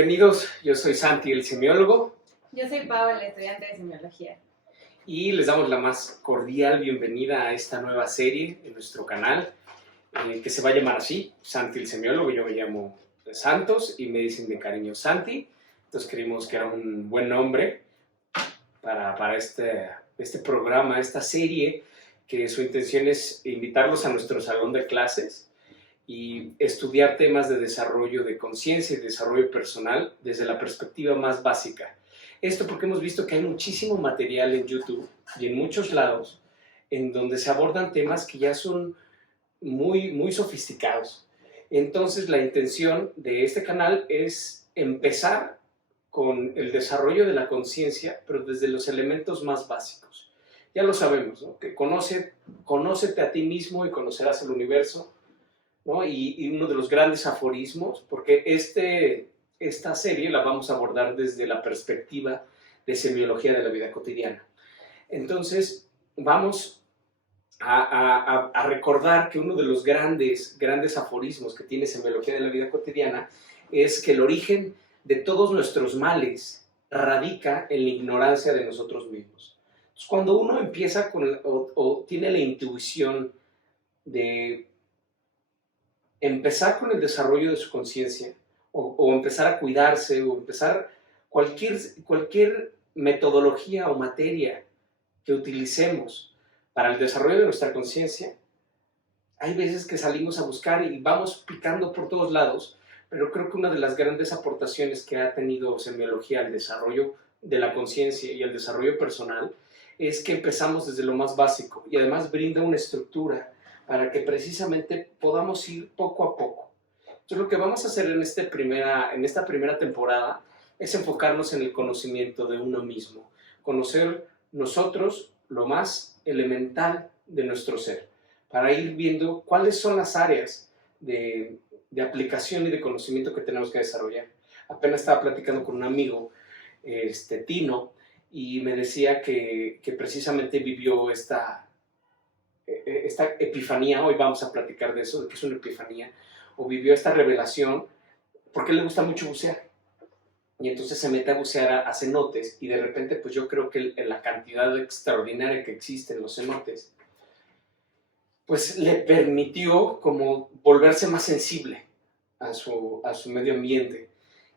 Bienvenidos, yo soy Santi, el semiólogo, Yo soy Pau, el estudiante de semiología. y les damos la más cordial bienvenida a esta nueva serie en nuestro canal, que se va a llamar así, Santi el semiólogo. Yo me llamo Santos y me dicen de cariño Santi, entonces creímos que era un buen nombre para este programa, esta serie, que su intención es invitarlos a nuestro salón de clases y estudiar temas de desarrollo de conciencia y desarrollo personal desde la perspectiva más básica. Esto porque hemos visto que hay muchísimo material en YouTube y en muchos lados en donde se abordan temas que ya son muy sofisticados. Entonces la intención de este canal es empezar con el desarrollo de la conciencia, pero desde los elementos más básicos. Ya lo sabemos, ¿no? Que conócete a ti mismo y conocerás el universo, ¿no? Y uno de los grandes aforismos, porque esta serie la vamos a abordar desde la perspectiva de semiología de la vida cotidiana. Entonces, vamos a recordar que uno de los grandes aforismos que tiene semiología de la vida cotidiana es que el origen de todos nuestros males radica en la ignorancia de nosotros mismos. Entonces, cuando uno empieza o tiene la intuición de empezar con el desarrollo de su conciencia, o empezar a cuidarse, o empezar cualquier metodología o materia que utilicemos para el desarrollo de nuestra conciencia, hay veces que salimos a buscar y vamos picando por todos lados, pero creo que una de las grandes aportaciones que ha tenido semiología al desarrollo de la conciencia y al desarrollo personal es que empezamos desde lo más básico y además brinda una estructura para que precisamente podamos ir poco a poco. Entonces, lo que vamos a hacer en esta primera temporada es enfocarnos en el conocimiento de uno mismo, conocer nosotros lo más elemental de nuestro ser, para ir viendo cuáles son las áreas de aplicación y de conocimiento que tenemos que desarrollar. Apenas estaba platicando con un amigo, Tino, y me decía que precisamente vivió esta epifanía. Hoy vamos a platicar de eso, de qué es una epifanía, o vivió esta revelación, porque le gusta mucho bucear. Y entonces se mete a bucear a cenotes, y de repente, pues yo creo que la cantidad extraordinaria que existe en los cenotes, pues le permitió como volverse más sensible a su medio ambiente.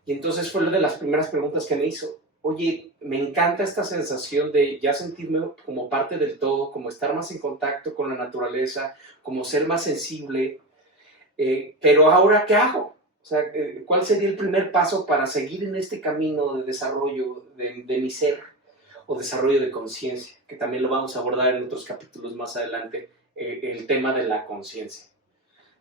Y entonces fue una de las primeras preguntas que me hizo. Oye, me encanta esta sensación de ya sentirme como parte del todo, como estar más en contacto con la naturaleza, como ser más sensible, pero ahora, ¿qué hago? O sea, ¿cuál sería el primer paso para seguir en este camino de desarrollo de mi ser o desarrollo de conciencia? Que también lo vamos a abordar en otros capítulos más adelante, el tema de la conciencia,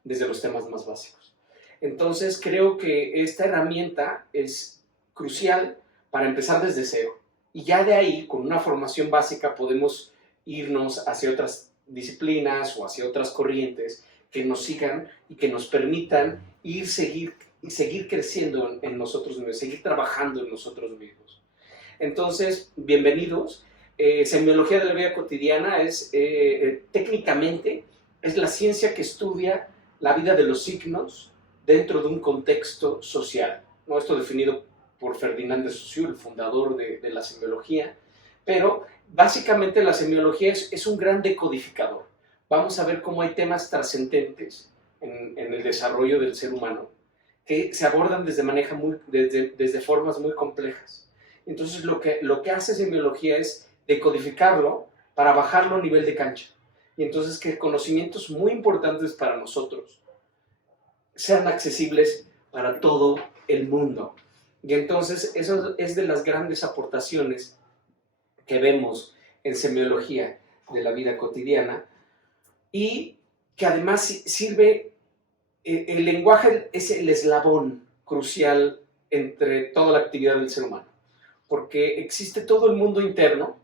desde los temas más básicos. Entonces, creo que esta herramienta es crucial para empezar desde cero. Y ya de ahí, con una formación básica, podemos irnos hacia otras disciplinas o hacia otras corrientes que nos sigan y que nos permitan seguir creciendo en nosotros mismos, seguir trabajando en nosotros mismos. Entonces, bienvenidos. Semiología de la vida cotidiana técnicamente es la ciencia que estudia la vida de los signos dentro de un contexto social, ¿no? Esto definido por Ferdinand de Saussure, el fundador de la semiología, pero básicamente la semiología es un gran decodificador. Vamos a ver cómo hay temas trascendentes en el desarrollo del ser humano que se abordan desde formas muy complejas. Entonces lo que hace semiología es decodificarlo para bajarlo a nivel de cancha. Y entonces que conocimientos muy importantes para nosotros sean accesibles para todo el mundo. Y entonces eso es de las grandes aportaciones que vemos en semiología de la vida cotidiana, y que además sirve, el lenguaje es el eslabón crucial entre toda la actividad del ser humano, porque existe todo el mundo interno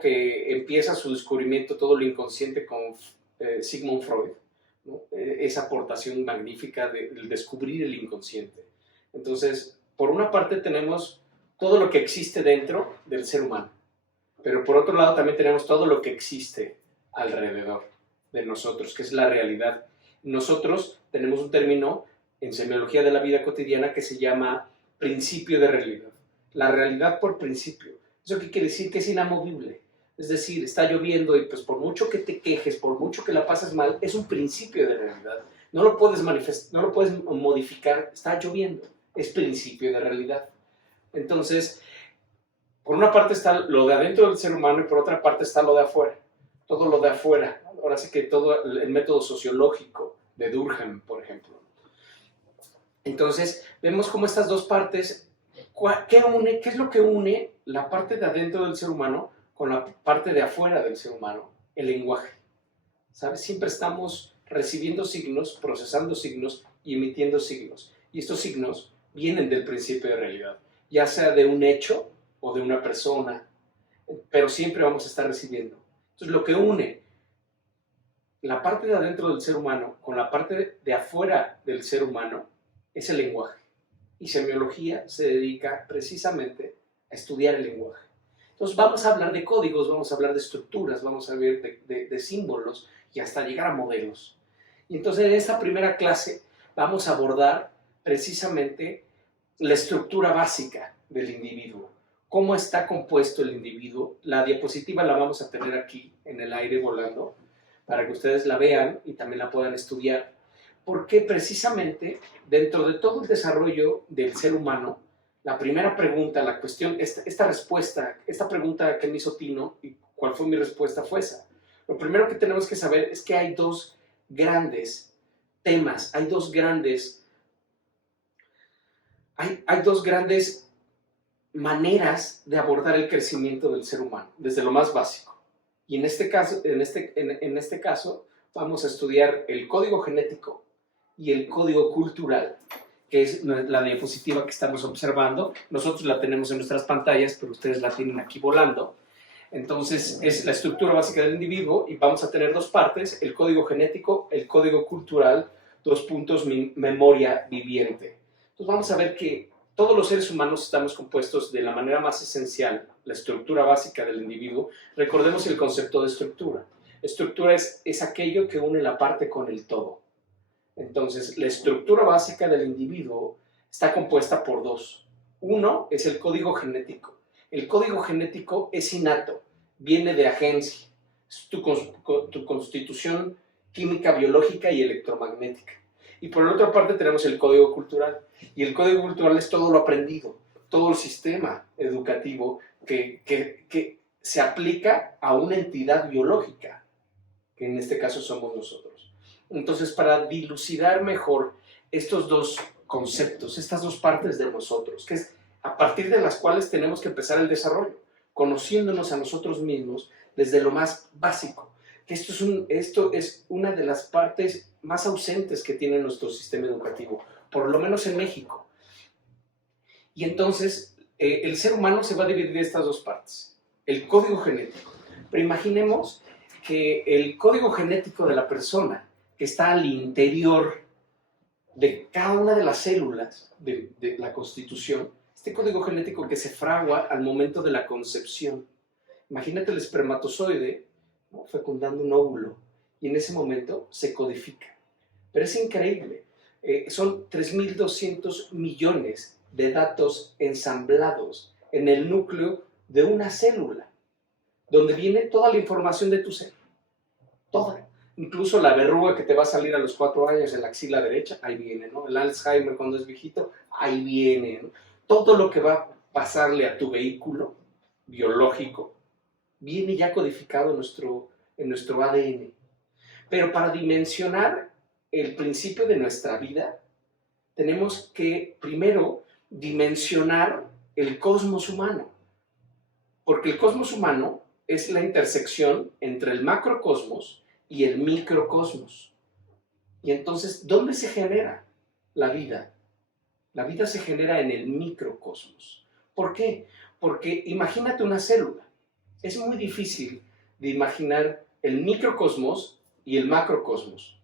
que empieza su descubrimiento, todo lo inconsciente con Sigmund Freud, ¿no? Esa aportación magnífica del descubrir el inconsciente. Entonces, por una parte tenemos todo lo que existe dentro del ser humano, pero por otro lado también tenemos todo lo que existe alrededor de nosotros, que es la realidad. Nosotros tenemos un término en semiología de la vida cotidiana que se llama principio de realidad. La realidad por principio. ¿Eso qué quiere decir? Que es inamovible. Es decir, está lloviendo y pues por mucho que te quejes, por mucho que la pases mal, es un principio de realidad. No lo puedes no lo puedes modificar, está lloviendo. Es principio de realidad. Entonces, por una parte está lo de adentro del ser humano y por otra parte está lo de afuera. Todo lo de afuera. Ahora sí que todo el método sociológico de Durkheim, por ejemplo. Entonces, vemos cómo estas dos partes, ¿qué es lo que une la parte de adentro del ser humano con la parte de afuera del ser humano? El lenguaje. ¿Sabes? Siempre estamos recibiendo signos, procesando signos y emitiendo signos. Y estos signos vienen del principio de realidad, ya sea de un hecho o de una persona, pero siempre vamos a estar recibiendo. Entonces, lo que une la parte de adentro del ser humano con la parte de afuera del ser humano es el lenguaje. Y semiología se dedica precisamente a estudiar el lenguaje. Entonces vamos a hablar de códigos, vamos a hablar de estructuras, vamos a hablar de símbolos y hasta llegar a modelos. Y entonces en esta primera clase vamos a abordar precisamente la estructura básica del individuo. Cómo está compuesto el individuo. La diapositiva la vamos a tener aquí en el aire volando para que ustedes la vean y también la puedan estudiar. Porque precisamente dentro de todo el desarrollo del ser humano, la primera pregunta, la cuestión, esta pregunta que me hizo Tino y cuál fue mi respuesta fue esa. Lo primero que tenemos que saber es que hay dos grandes temas, hay dos grandes maneras de abordar el crecimiento del ser humano, desde lo más básico. Y en este caso vamos a estudiar el código genético y el código cultural, que es la diapositiva que estamos observando. Nosotros la tenemos en nuestras pantallas, pero ustedes la tienen aquí volando. Entonces, es la estructura básica del individuo y vamos a tener dos partes, el código genético, el código cultural, memoria viviente. Entonces, vamos a ver que todos los seres humanos estamos compuestos de la manera más esencial, la estructura básica del individuo. Recordemos el concepto de estructura. Estructura es aquello que une la parte con el todo. Entonces, la estructura básica del individuo está compuesta por dos. Uno es el código genético. El código genético es innato, viene de agencia. Es tu constitución química, biológica y electromagnética. Y por la otra parte tenemos el código cultural. Y el código cultural es todo lo aprendido, todo el sistema educativo que se aplica a una entidad biológica, que en este caso somos nosotros. Entonces, para dilucidar mejor estos dos conceptos, estas dos partes de nosotros, que es a partir de las cuales tenemos que empezar el desarrollo, conociéndonos a nosotros mismos desde lo más básico, que esto es una de las partes más ausentes que tiene nuestro sistema educativo, por lo menos en México. Y entonces, el ser humano se va a dividir en estas dos partes. El código genético. Pero imaginemos que el código genético de la persona que está al interior de cada una de las células de la constitución, este código genético que se fragua al momento de la concepción. Imagínate el espermatozoide, ¿no?, fecundando un óvulo y en ese momento se codifica. Pero es increíble. Son 3.200 millones de datos ensamblados en el núcleo de una célula, donde viene toda la información de tu ser. Toda. Incluso la verruga que te va a salir a los 4 años en la axila derecha, ahí viene, ¿no? El Alzheimer cuando es viejito, ahí viene, ¿no? Todo lo que va a pasarle a tu vehículo biológico viene ya codificado en nuestro ADN. Pero para dimensionar el principio de nuestra vida, tenemos que primero dimensionar el cosmos humano. Porque el cosmos humano es la intersección entre el macrocosmos y el microcosmos. Y entonces, ¿dónde se genera la vida? La vida se genera en el microcosmos. ¿Por qué? Porque imagínate una célula. Es muy difícil de imaginar el microcosmos y el macrocosmos.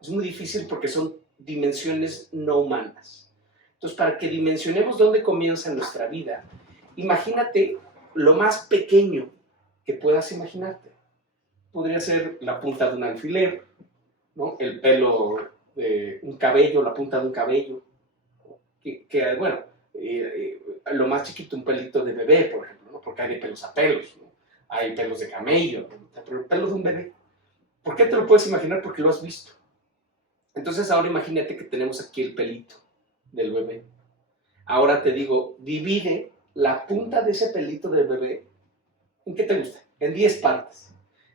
Es muy difícil porque son dimensiones no humanas. Entonces, para que dimensionemos dónde comienza nuestra vida, imagínate lo más pequeño que puedas imaginarte. Podría ser la punta de un alfiler, ¿no?, el pelo un cabello, la punta de un cabello, bueno, lo más chiquito, un pelito de bebé, por ejemplo, ¿no? Porque hay de pelos a pelos, ¿no? Hay pelos de camello, ¿no? Pero el pelo de un bebé. ¿Por qué te lo puedes imaginar? Porque lo has visto. Entonces ahora imagínate que tenemos aquí el pelito del bebé. Ahora te digo, divide la punta de ese pelito del bebé, ¿en qué te gusta? En 10 partes.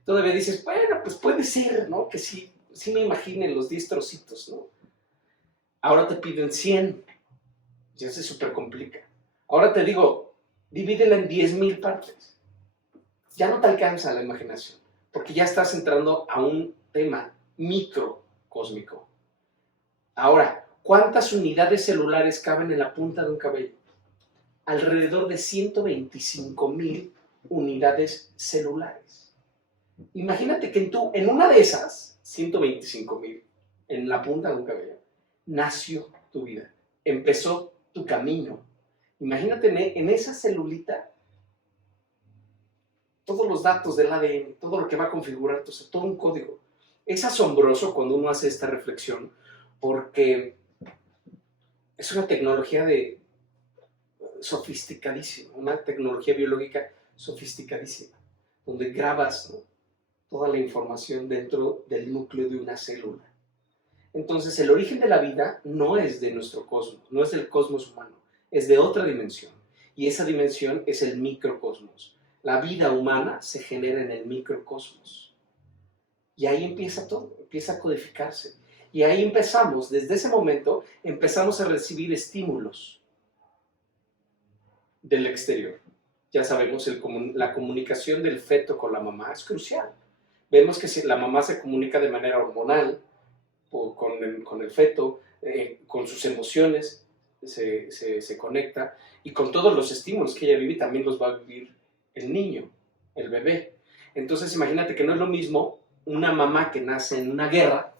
Todavía dices, bueno, pues puede ser, ¿no? Que sí me imaginen los 10 trocitos, ¿no? Ahora te piden 100. Ya se súper complica. Ahora te digo, divídela en 10,000 partes. Ya no te alcanza la imaginación, porque ya estás entrando a un tema microcósmico. Ahora, ¿cuántas unidades celulares caben en la punta de un cabello? Alrededor de 125,000 unidades celulares. Imagínate que en una de esas, 125,000, en la punta de un cabello, nació tu vida, empezó tu camino. Imagínate en esa celulita todos los datos del ADN, todo lo que va a configurar, todo un código. Es asombroso cuando uno hace esta reflexión porque es una tecnología sofisticadísima, una tecnología biológica sofisticadísima, donde grabas, ¿no?, toda la información dentro del núcleo de una célula. Entonces, el origen de la vida no es de nuestro cosmos, no es del cosmos humano, es de otra dimensión. Y esa dimensión es el microcosmos. La vida humana se genera en el microcosmos. Y ahí empieza todo, empieza a codificarse. Y ahí empezamos, desde ese momento, empezamos a recibir estímulos del exterior. Ya sabemos, la comunicación del feto con la mamá es crucial. Vemos que si la mamá se comunica de manera hormonal, con el feto, con sus emociones, se conecta, y con todos los estímulos que ella vive, también los va a vivir el niño, el bebé. Entonces imagínate que no es lo mismo una mamá que nace en una guerra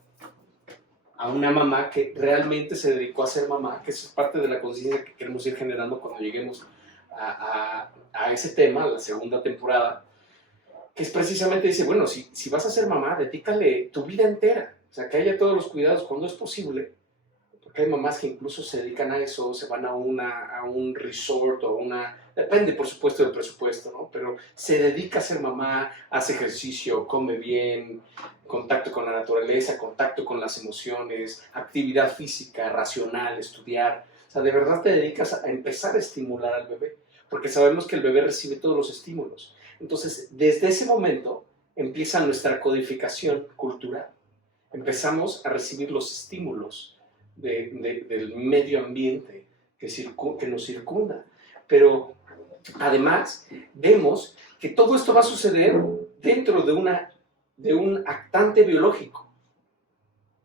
a una mamá que realmente se dedicó a ser mamá, que eso es parte de la conciencia que queremos ir generando cuando lleguemos a ese tema, a la segunda temporada, que es precisamente, dice, bueno, si vas a ser mamá, dedícale tu vida entera. O sea, que haya todos los cuidados cuando es posible, porque hay mamás que incluso se dedican a eso, se van a un resort o depende por supuesto del presupuesto, ¿no? Pero se dedica a ser mamá, hace ejercicio, come bien, contacto con la naturaleza, contacto con las emociones, actividad física, racional, estudiar. O sea, de verdad te dedicas a empezar a estimular al bebé, porque sabemos que el bebé recibe todos los estímulos. Entonces, desde ese momento empieza nuestra codificación cultural. Empezamos a recibir los estímulos del medio ambiente que nos circunda. Pero además vemos que todo esto va a suceder dentro de un actante biológico,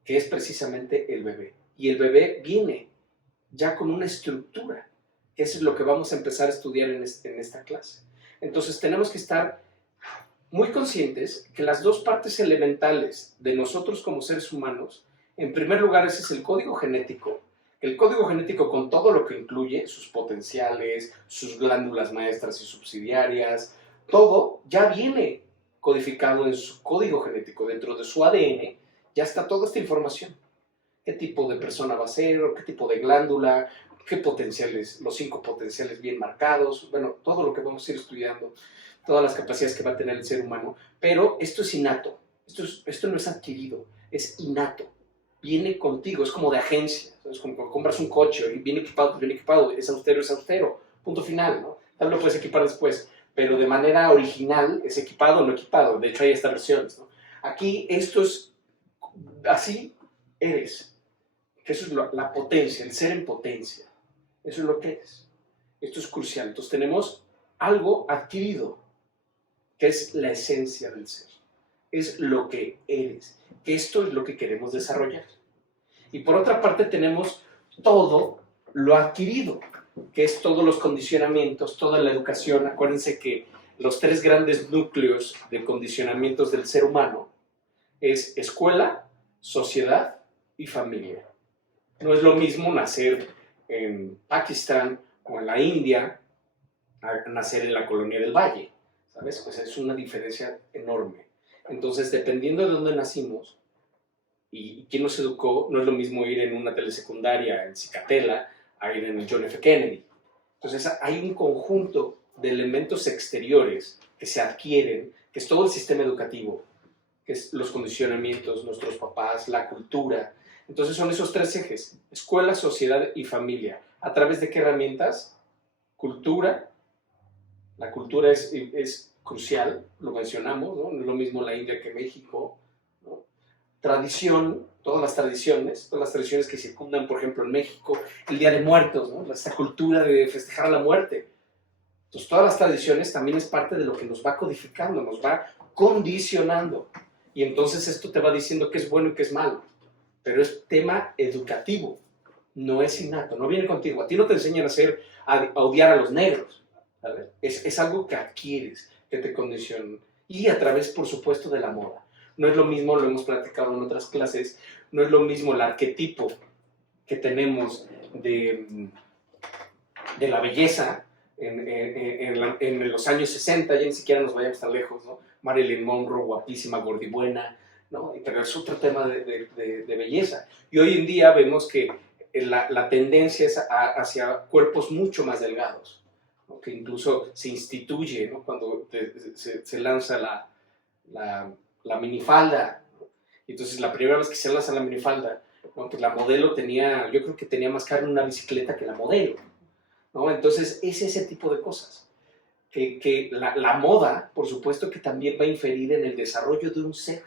que es precisamente el bebé. Y el bebé viene ya con una estructura, que eso es lo que vamos a empezar a estudiar en esta clase. Entonces tenemos que estar muy conscientes que las dos partes elementales de nosotros como seres humanos, en primer lugar, ese es el código genético. El código genético, con todo lo que incluye, sus potenciales, sus glándulas maestras y subsidiarias, todo ya viene codificado en su código genético. Dentro de su ADN ya está toda esta información. ¿Qué tipo de persona va a ser? ¿O qué tipo de glándula? ¿Qué potenciales? Los 5 potenciales bien marcados. Bueno, todo lo que vamos a ir estudiando, todas las capacidades que va a tener el ser humano, pero esto es innato, esto no es adquirido, es innato, viene contigo, es como de agencia, es como cuando compras un coche y viene equipado, es austero, punto final, ¿no? Tal vez lo puedes equipar después, pero de manera original es equipado o no equipado, de hecho hay estas versiones, ¿no? Aquí esto es, así eres, que eso es la potencia, el ser en potencia, eso es lo que eres, esto es crucial. Entonces tenemos algo adquirido, que es la esencia del ser, es lo que eres, que esto es lo que queremos desarrollar. Y por otra parte tenemos todo lo adquirido, que es todos los condicionamientos, toda la educación. Acuérdense que los 3 grandes núcleos de condicionamientos del ser humano es escuela, sociedad y familia. No es lo mismo nacer en Pakistán o en la India a nacer en la colonia del Valle, ¿sabes? Pues es una diferencia enorme. Entonces, dependiendo de dónde nacimos, Y quien nos educó, no es lo mismo ir en una telesecundaria en Cicatela a ir en el John F. Kennedy. Entonces hay un conjunto de elementos exteriores que se adquieren, que es todo el sistema educativo, que es los condicionamientos, nuestros papás, la cultura. Entonces son esos tres ejes: escuela, sociedad y familia. ¿A través de qué herramientas? Cultura. La cultura es crucial, lo mencionamos, ¿no? No es lo mismo la India que México, ¿no? Tradición, todas las tradiciones que circundan, por ejemplo, en México, el Día de Muertos, ¿no? Esta cultura de festejar la muerte. Entonces, todas las tradiciones también es parte de lo que nos va codificando, nos va condicionando. Y entonces esto te va diciendo qué es bueno y qué es malo. Pero es tema educativo, no es innato, no viene contigo. A ti no te enseñan a odiar a los negros. ¿Sabes? Es algo que adquieres, que te condiciona. Y a través, por supuesto, de la moda. No es lo mismo, lo hemos platicado en otras clases, no es lo mismo el arquetipo que tenemos de la belleza en los años 60, ya ni siquiera nos vayamos tan lejos, ¿no? Marilyn Monroe, guapísima, gordibuena, ¿no? Pero es otro tema de belleza. Y hoy en día vemos que la tendencia es hacia cuerpos mucho más delgados, ¿no? Que incluso se instituye, ¿no? Cuando se lanza la minifalda, ¿no? Y entonces la primera vez que se lanza la minifalda, ¿no? Pues la modelo yo creo que tenía más carne en una bicicleta que la modelo, ¿no? Entonces es ese tipo de cosas. Que la moda, por supuesto, que también va a inferir en el desarrollo de un ser.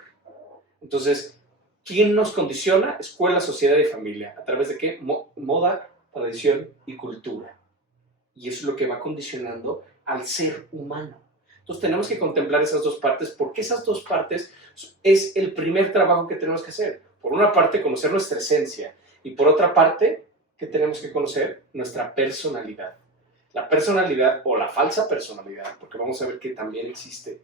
Entonces, ¿quién nos condiciona? Escuela, sociedad y familia. ¿A través de qué? Moda, tradición y cultura. Y eso es lo que va condicionando al ser humano. Entonces tenemos que contemplar esas dos partes, porque esas dos partes es el primer trabajo que tenemos que hacer. Por una parte, conocer nuestra esencia, y por otra parte, que tenemos que conocer nuestra personalidad. La personalidad o la falsa personalidad, porque vamos a ver que también existe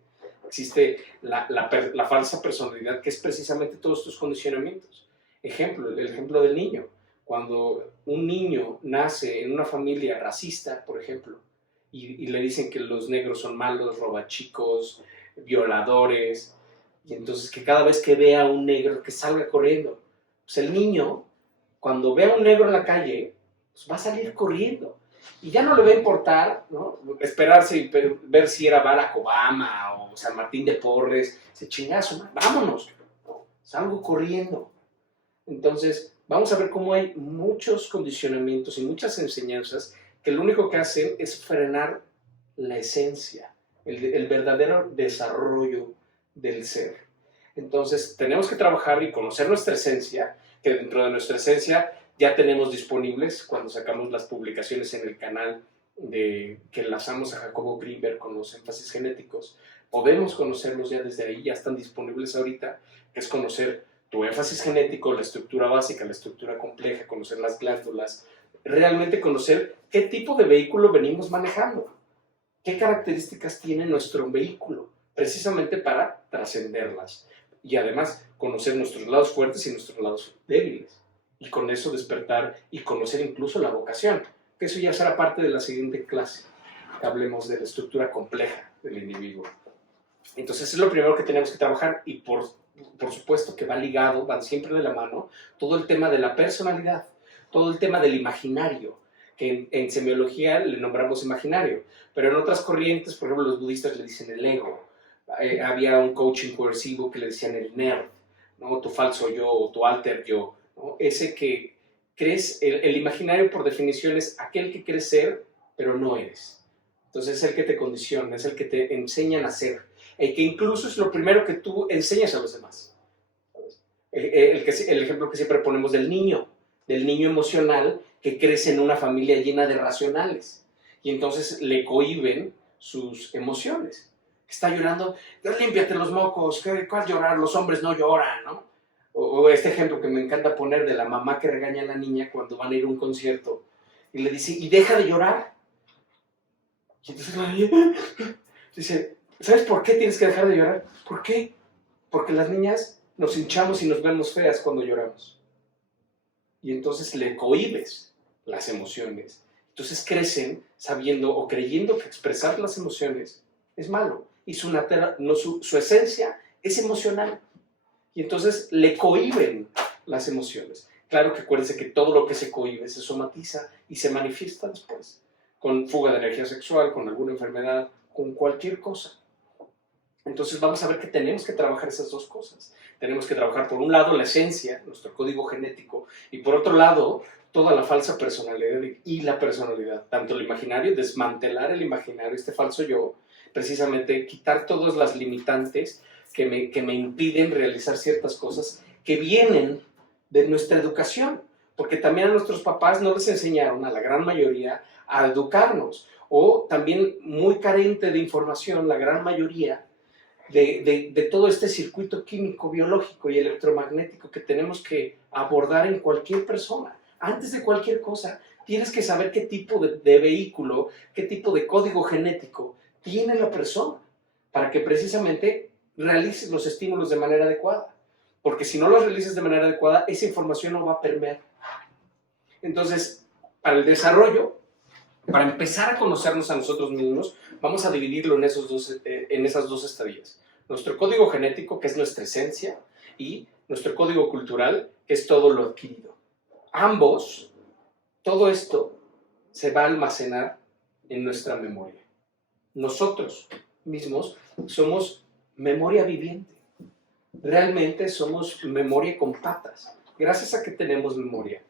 la falsa personalidad, que es precisamente todos estos condicionamientos. El ejemplo del niño. Cuando un niño nace en una familia racista, por ejemplo, y le dicen que los negros son malos, robachicos, violadores, y entonces que cada vez que vea a un negro que salga corriendo, pues el niño, cuando vea a un negro en la calle, pues va a salir corriendo. Y ya no le va a importar, ¿no? Esperarse y ver si era Barack Obama o San Martín de Porres, ese chingazo, vámonos, ¿no? Salgo corriendo. Entonces, vamos a ver cómo hay muchos condicionamientos y muchas enseñanzas que lo único que hacen es frenar la esencia, el verdadero desarrollo del ser. Entonces, tenemos que trabajar y conocer nuestra esencia, que dentro de nuestra esencia ya tenemos disponibles, cuando sacamos las publicaciones en el canal que enlazamos a Jacobo Greenberg con los énfasis genéticos, podemos conocerlos ya desde ahí, ya están disponibles ahorita, que es conocer tu énfasis genético, la estructura básica, la estructura compleja, conocer las glándulas, realmente conocer qué tipo de vehículo venimos manejando, qué características tiene nuestro vehículo, precisamente para trascenderlas. Y además, conocer nuestros lados fuertes y nuestros lados débiles. Y con eso despertar y conocer incluso la vocación, que eso ya será parte de la siguiente clase, que hablemos de la estructura compleja del individuo. Entonces es lo primero que tenemos que trabajar, y por supuesto que va ligado, van siempre de la mano, todo el tema de la personalidad, todo el tema del imaginario, que en semiología le nombramos imaginario, pero en otras corrientes, por ejemplo los budistas le dicen el ego. Había un coaching coercivo que le decían el nerd, ¿no? Tu falso yo o tu alter yo, ¿no? Ese que crees, el imaginario por definición es aquel que crees ser, pero no eres. Entonces es el que te condiciona, es el que te enseñan a ser, el que incluso es lo primero que tú enseñas a los demás. ¿Sabes? El ejemplo que siempre ponemos del niño emocional que crece en una familia llena de racionales, y entonces le cohíben sus emociones. Está llorando, límpiate los mocos, ¿cuál llorar? Los hombres no lloran, ¿no? O este ejemplo que me encanta poner de la mamá que regaña a la niña cuando van a ir a un concierto y le dice, y deja de llorar. Y entonces la niña dice, ¿sabes por qué tienes que dejar de llorar? ¿Por qué? Porque las niñas nos hinchamos y nos vemos feas cuando lloramos. Y entonces le cohibes las emociones. Entonces crecen sabiendo o creyendo que expresar las emociones es malo. Y su esencia es emocional. y entonces le cohíben las emociones. Claro que acuérdense que todo lo que se cohíbe se somatiza y se manifiesta después, con fuga de energía sexual, con alguna enfermedad, con cualquier cosa. Entonces vamos a ver que tenemos que trabajar esas dos cosas. Tenemos que trabajar por un lado la esencia, nuestro código genético, y por otro lado toda la falsa personalidad y la personalidad, tanto el imaginario, desmantelar el imaginario, este falso yo, precisamente quitar todas las limitantes que me impiden realizar ciertas cosas que vienen de nuestra educación, porque también a nuestros papás no les enseñaron, a la gran mayoría, a educarnos, o también muy carente de información, la gran mayoría, de todo este circuito químico, biológico y electromagnético que tenemos que abordar en cualquier persona. Antes de cualquier cosa, tienes que saber qué tipo de vehículo, qué tipo de código genético tiene la persona, para que precisamente realices los estímulos de manera adecuada. Porque si no los realizas de manera adecuada, esa información no va a permear. Entonces, para el desarrollo, para empezar a conocernos a nosotros mismos, vamos a dividirlo en esas dos estadías. Nuestro código genético, que es nuestra esencia, y nuestro código cultural, que es todo lo adquirido. Ambos, todo esto, se va a almacenar en nuestra memoria. Nosotros mismos somos memoria viviente. Realmente somos memoria con patas. Gracias a que tenemos memoria,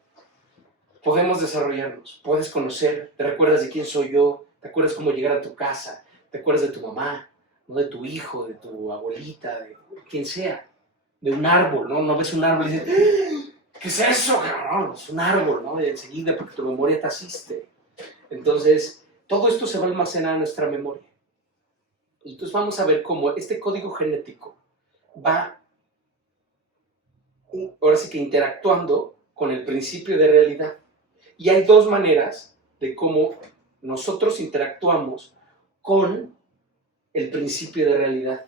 podemos desarrollarnos, puedes conocer, te recuerdas de quién soy yo, te acuerdas cómo llegar a tu casa, te acuerdas de tu mamá, no de tu hijo, de tu abuelita, de quien sea, de un árbol, ¿no? No ves un árbol y dices, ¿qué es eso, cabrón? Es un árbol, ¿no? Y enseguida, porque tu memoria te asiste. Entonces, todo esto se va a almacenar en nuestra memoria. Y entonces vamos a ver cómo este código genético va, ahora sí que interactuando con el principio de realidad. Y hay dos maneras de cómo nosotros interactuamos con el principio de realidad,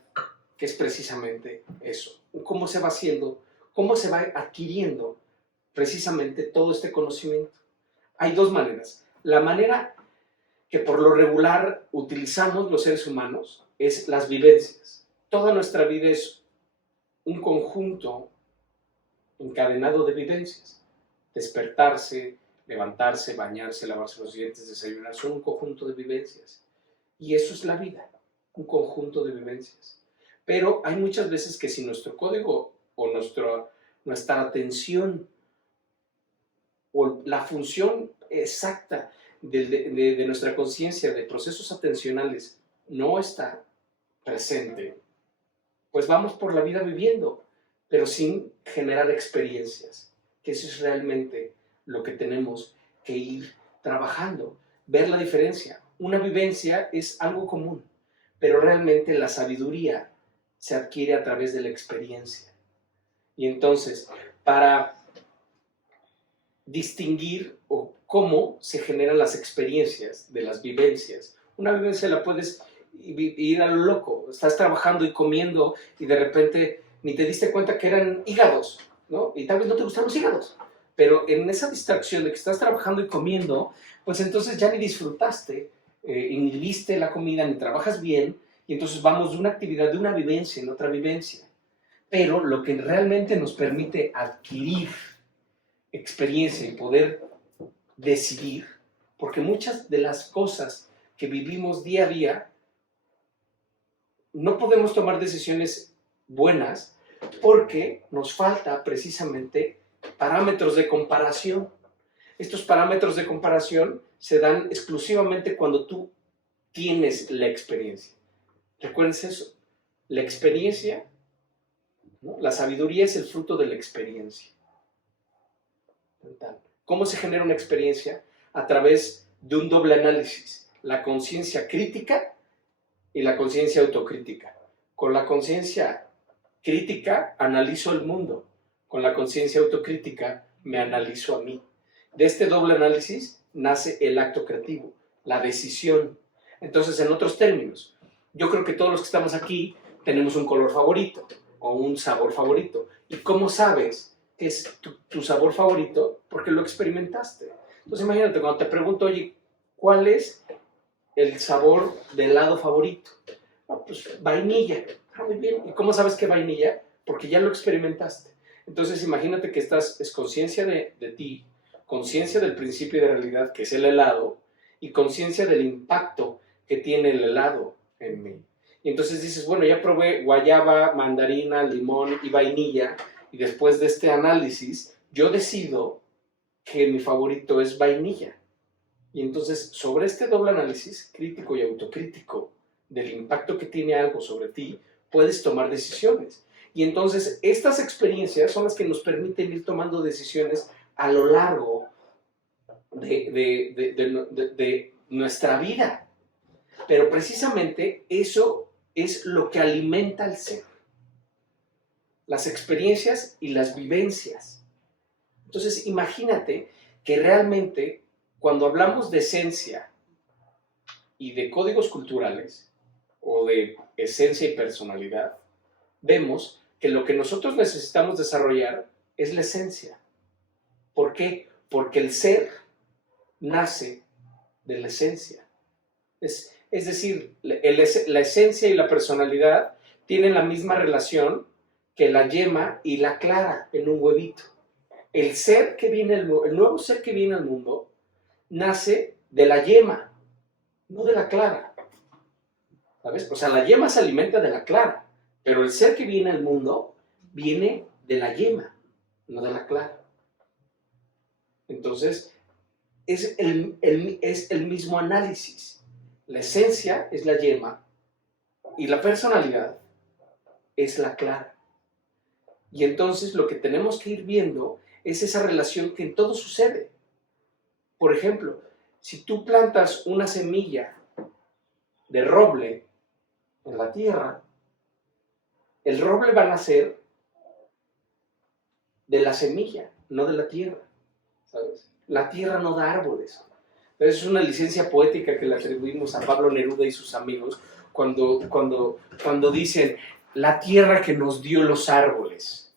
que es precisamente eso. Cómo se va haciendo, cómo se va adquiriendo precisamente todo este conocimiento. Hay dos maneras. La manera que por lo regular utilizamos los seres humanos es las vivencias. Toda nuestra vida es un conjunto encadenado de vivencias. Despertarse, levantarse, bañarse, lavarse los dientes, desayunar, son un conjunto de vivencias. Y eso es la vida, un conjunto de vivencias. Pero hay muchas veces que si nuestro código o nuestra atención o la función exacta de nuestra conciencia, de procesos atencionales, no está presente, pues vamos por la vida viviendo, pero sin generar experiencias, que eso es realmente lo que tenemos que ir trabajando, ver la diferencia. Una vivencia es algo común, pero realmente la sabiduría se adquiere a través de la experiencia. Y entonces, para distinguir o cómo se generan las experiencias de las vivencias, una vivencia la puedes ir a lo loco. Estás trabajando y comiendo y de repente ni te diste cuenta que eran hígados, ¿no? Y tal vez no te gustan los hígados, pero en esa distracción de que estás trabajando y comiendo, pues entonces ya ni disfrutaste, y ni viste la comida, ni trabajas bien, y entonces vamos de una actividad, de una vivencia en otra vivencia. Pero lo que realmente nos permite adquirir experiencia y poder decidir, porque muchas de las cosas que vivimos día a día, no podemos tomar decisiones buenas porque nos falta precisamente parámetros de comparación. Estos parámetros de comparación se dan exclusivamente cuando tú tienes la experiencia. Recuerden eso, la experiencia, ¿no? La sabiduría es el fruto de la experiencia. ¿Cómo se genera una experiencia? A través de un doble análisis, la conciencia crítica y la conciencia autocrítica. Con la conciencia crítica analizo el mundo, con la conciencia autocrítica me analizo a mí. De este doble análisis nace el acto creativo, la decisión. Entonces, en otros términos, yo creo que todos los que estamos aquí tenemos un color favorito o un sabor favorito. ¿Y cómo sabes que es tu sabor favorito? Porque lo experimentaste. Entonces, imagínate, cuando te pregunto, oye, ¿cuál es el sabor de helado favorito? No, pues vainilla. Ah, muy bien. ¿Y cómo sabes que vainilla? porque ya lo experimentaste. Entonces imagínate que es conciencia de ti, conciencia del principio de realidad, que es el helado, y conciencia del impacto que tiene el helado en mí. Y entonces dices, bueno, ya probé guayaba, mandarina, limón y vainilla, y después de este análisis, yo decido que mi favorito es vainilla. Y entonces, sobre este doble análisis, crítico y autocrítico, del impacto que tiene algo sobre ti, puedes tomar decisiones. Y entonces, estas experiencias son las que nos permiten ir tomando decisiones a lo largo de nuestra vida. Pero precisamente eso es lo que alimenta al ser. Las experiencias y las vivencias. Entonces, imagínate que realmente cuando hablamos de esencia y de códigos culturales o de esencia y personalidad, vemos que lo que nosotros necesitamos desarrollar es la esencia. ¿Por qué? Porque el ser nace de la esencia. Es decir, la esencia y la personalidad tienen la misma relación que la yema y la clara en un huevito. El nuevo ser que viene al mundo nace de la yema, no de la clara. ¿Sabes? O sea, la yema se alimenta de la clara, pero el ser que viene al mundo viene de la yema, no de la clara. Entonces, es el mismo análisis. La esencia es la yema y la personalidad es la clara. Y entonces lo que tenemos que ir viendo es esa relación que en todo sucede. Por ejemplo, si tú plantas una semilla de roble en la tierra, el roble va a nacer de la semilla, no de la tierra, ¿sabes? La tierra no da árboles. Es una licencia poética que le atribuimos a Pablo Neruda y sus amigos cuando dicen la tierra que nos dio los árboles.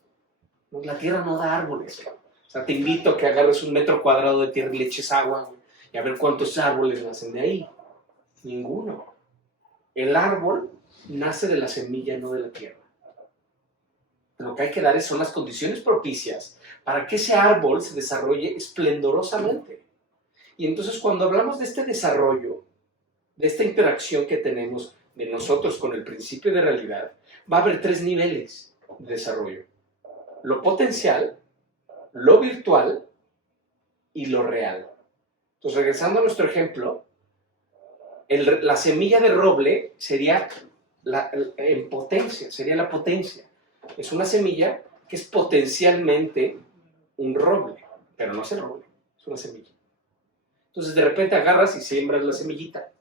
No, la tierra no da árboles. O sea, te invito a que agarres 1 metro cuadrado de tierra y le eches agua y a ver cuántos árboles nacen de ahí. Ninguno. El árbol nace de la semilla, no de la tierra. Lo que hay que dar son las condiciones propicias para que ese árbol se desarrolle esplendorosamente. Y entonces cuando hablamos de este desarrollo, de esta interacción que tenemos de nosotros con el principio de realidad, va a haber 3 niveles de desarrollo. Lo potencial, lo virtual y lo real. Entonces, regresando a nuestro ejemplo, la semilla de roble sería en potencia, sería la potencia. Es una semilla que es potencialmente un roble, pero no es el roble, es una semilla. Entonces, de repente agarras y siembras la semillita.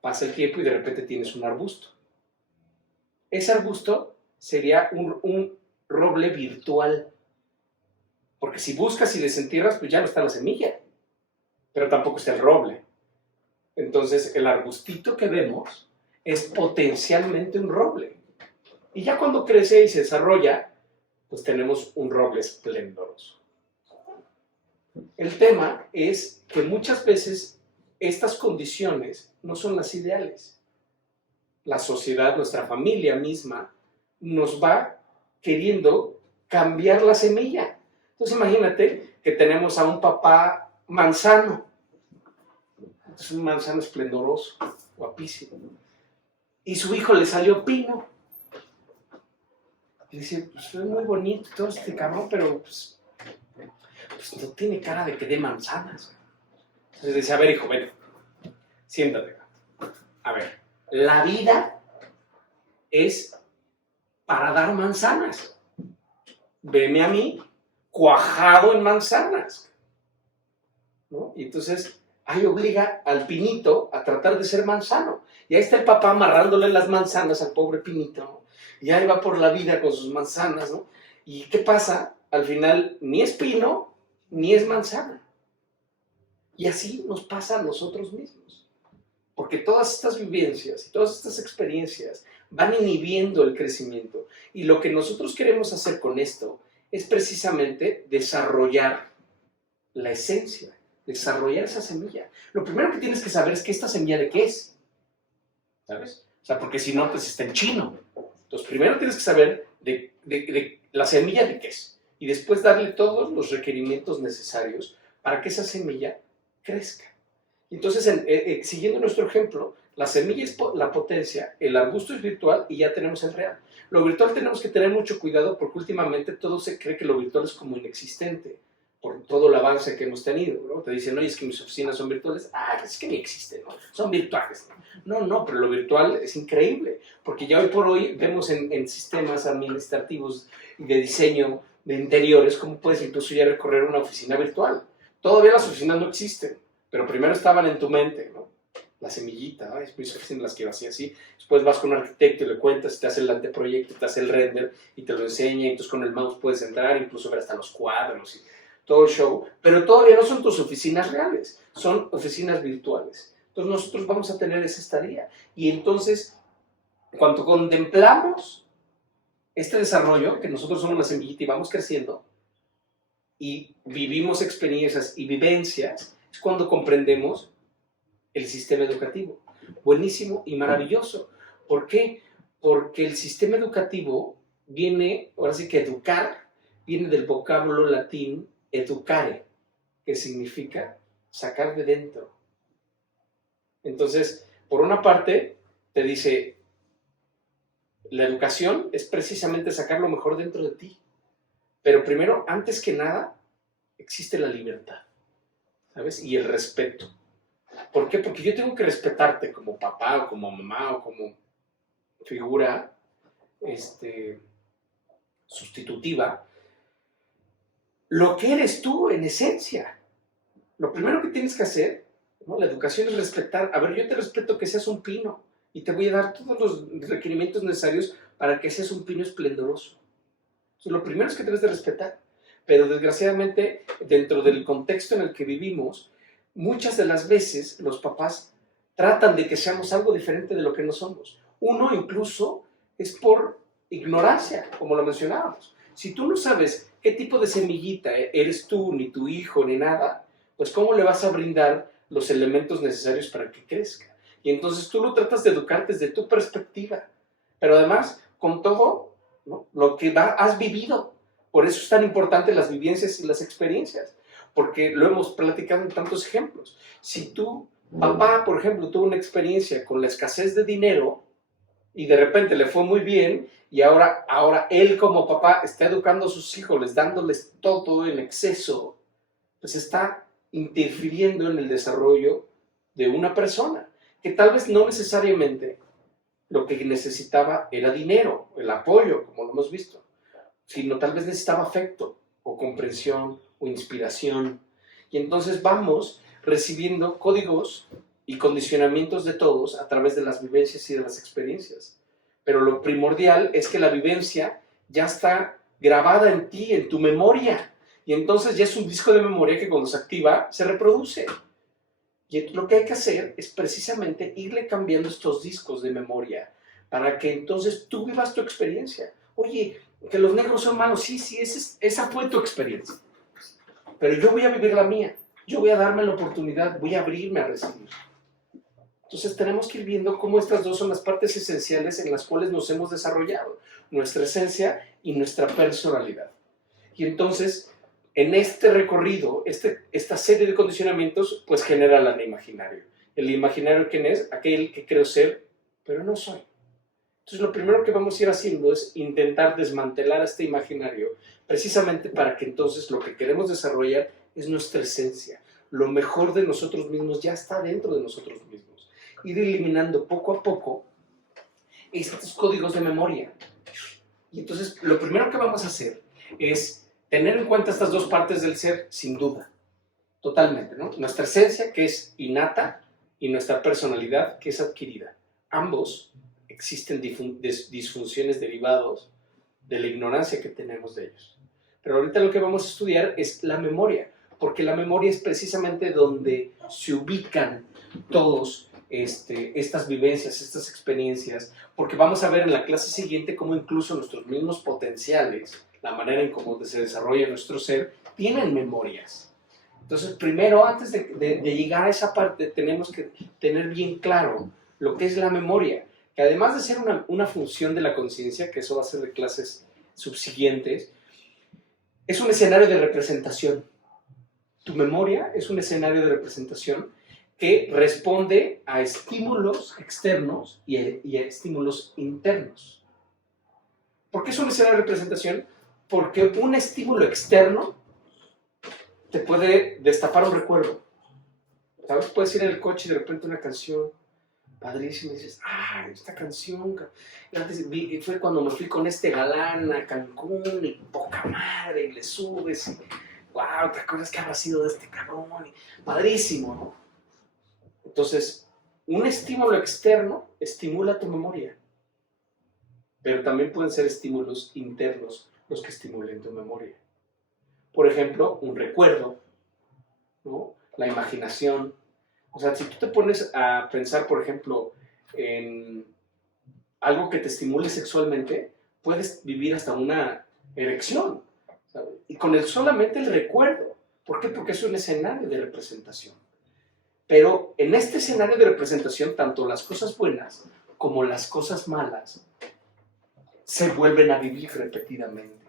Pasa el tiempo y de repente tienes un arbusto. Ese arbusto sería un roble virtual. Porque si buscas y desentierras, pues ya no está la semilla, pero tampoco está el roble. Entonces, el arbustito que vemos es potencialmente un roble. Y ya cuando crece y se desarrolla, pues tenemos un roble esplendoroso. El tema es que muchas veces estas condiciones no son las ideales. La sociedad, nuestra familia misma, nos va queriendo cambiar la semilla. Entonces imagínate que tenemos a un papá manzano. Es un manzano esplendoroso, guapísimo. Y su hijo le salió pino. Y dice, pues es muy bonito todo este cabrón, pero pues no tiene cara de que dé manzanas. Entonces dice, a ver hijo, ven, siéntate. A ver, la vida es para dar manzanas. Veme a mí, cuajado en manzanas, ¿no? Y entonces ahí obliga al pinito a tratar de ser manzano. Y ahí está el papá amarrándole las manzanas al pobre pinito, ¿no? Y ahí va por la vida con sus manzanas, ¿no? ¿Y qué pasa? Al final ni es pino ni es manzana. Y así nos pasa a nosotros mismos. Porque todas estas vivencias y todas estas experiencias van inhibiendo el crecimiento. Y lo que nosotros queremos hacer con esto es precisamente desarrollar la esencia, desarrollar esa semilla. Lo primero que tienes que saber es que esta semilla de qué es, ¿sabes? O sea, porque si no, pues está en chino. Entonces, primero tienes que saber de la semilla de qué es. Y después darle todos los requerimientos necesarios para que esa semilla crezca. Entonces, siguiendo nuestro ejemplo, la semilla es la potencia, el arbusto es virtual y ya tenemos el real. Lo virtual tenemos que tener mucho cuidado porque últimamente todo se cree que lo virtual es como inexistente por todo el avance que hemos tenido, ¿no? Te dicen, oye, es que mis oficinas son virtuales. Ah, es que ni existen, ¿no? Son virtuales. No, pero lo virtual es increíble, porque ya hoy por hoy vemos en sistemas administrativos y de diseño de interiores cómo puedes incluso ya recorrer una oficina virtual. Todavía las oficinas no existen, pero primero estaban en tu mente, ¿no? La semillita, es mis oficinas las quiero así. Después vas con un arquitecto y le cuentas, te hace el anteproyecto, te hace el render y te lo enseña, y entonces con el mouse puedes entrar, incluso ver hasta los cuadros y todo el show, pero todavía no son tus oficinas reales, son oficinas virtuales. Entonces nosotros vamos a tener esa estadía. Y entonces, cuando contemplamos este desarrollo, que nosotros somos la semillita y vamos creciendo, y vivimos experiencias y vivencias, es cuando comprendemos el sistema educativo. Buenísimo y maravilloso. ¿Por qué? Porque el sistema educativo viene, ahora sí que educar, viene del vocablo latín educare, que significa sacar de dentro. Entonces, por una parte, te dice, la educación es precisamente sacar lo mejor dentro de ti. Pero primero, antes que nada, existe la libertad, ¿sabes? Y el respeto. ¿Por qué? Porque yo tengo que respetarte como papá o como mamá o como figura sustitutiva, lo que eres tú en esencia. Lo primero que tienes que hacer, ¿no? La educación es respetar. A ver, yo te respeto que seas un pino y te voy a dar todos los requerimientos necesarios para que seas un pino esplendoroso. Entonces, lo primero es que debes de respetar. Pero desgraciadamente, dentro del contexto en el que vivimos, muchas de las veces los papás tratan de que seamos algo diferente de lo que no somos. Uno incluso es por ignorancia, como lo mencionábamos. Si tú no sabes qué tipo de semillita eres tú, ni tu hijo, ni nada, pues ¿cómo le vas a brindar los elementos necesarios para que crezca? Y entonces tú lo tratas de educar desde tu perspectiva, pero además con todo, ¿no?, lo que has vivido. Por eso es tan importante las vivencias y las experiencias, porque lo hemos platicado en tantos ejemplos. Si tu papá, por ejemplo, tuvo una experiencia con la escasez de dinero y de repente le fue muy bien, y ahora él como papá está educando a sus hijos, dándoles todo en exceso, pues está interfiriendo en el desarrollo de una persona, que tal vez no necesariamente lo que necesitaba era dinero, el apoyo, como lo hemos visto, sino tal vez necesitaba afecto, o comprensión, o inspiración. Y entonces vamos recibiendo códigos y condicionamientos de todos a través de las vivencias y de las experiencias. Pero lo primordial es que la vivencia ya está grabada en ti, en tu memoria. Y entonces ya es un disco de memoria que cuando se activa, se reproduce. Y lo que hay que hacer es precisamente irle cambiando estos discos de memoria para que entonces tú vivas tu experiencia. Oye, que los negros son malos, sí, esa fue tu experiencia. Pero yo voy a vivir la mía. Yo voy a darme la oportunidad, voy a abrirme a recibir. Entonces tenemos que ir viendo cómo estas dos son las partes esenciales en las cuales nos hemos desarrollado. Nuestra esencia y nuestra personalidad. Y entonces, en este recorrido, esta serie de condicionamientos, pues genera el imaginario. El imaginario, ¿quién es? Aquel que creo ser, pero no soy. Entonces, lo primero que vamos a ir haciendo es intentar desmantelar este imaginario, precisamente para que entonces lo que queremos desarrollar es nuestra esencia. Lo mejor de nosotros mismos ya está dentro de nosotros mismos. Ir eliminando poco a poco estos códigos de memoria. Y entonces, lo primero que vamos a hacer es tener en cuenta estas dos partes del ser, sin duda, totalmente, ¿no? Nuestra esencia, que es innata, y nuestra personalidad, que es adquirida. Ambos existen disfunciones derivados de la ignorancia que tenemos de ellos. Pero ahorita lo que vamos a estudiar es la memoria, porque la memoria es precisamente donde se ubican todos estas vivencias, estas experiencias, porque vamos a ver en la clase siguiente cómo incluso nuestros mismos potenciales, la manera en cómo se desarrolla nuestro ser, tienen memorias. Entonces, primero, antes de llegar a esa parte, tenemos que tener bien claro lo que es la memoria, que además de ser una función de la conciencia, que eso va a ser de clases subsiguientes, es un escenario de representación. Tu memoria es un escenario de representación que responde a estímulos externos y a estímulos internos. ¿Por qué es un escenario de representación? Porque un estímulo externo te puede destapar un recuerdo. ¿Sabes? Puedes ir en el coche y de repente una canción padrísima y dices, esta canción, fue cuando me fui con este galán a Cancún y poca madre, y le subes y wow, ¿te acuerdas que habrá sido de este cabrón? Y, padrísimo, ¿no? Entonces, un estímulo externo estimula tu memoria, pero también pueden ser estímulos internos los que estimulen tu memoria. Por ejemplo, un recuerdo, ¿no? La imaginación. O sea, si tú te pones a pensar, por ejemplo, en algo que te estimule sexualmente, puedes vivir hasta una erección, ¿sabes? Y con solamente el recuerdo. ¿Por qué? Porque es un escenario de representación. Pero en este escenario de representación, tanto las cosas buenas como las cosas malas se vuelven a vivir repetidamente.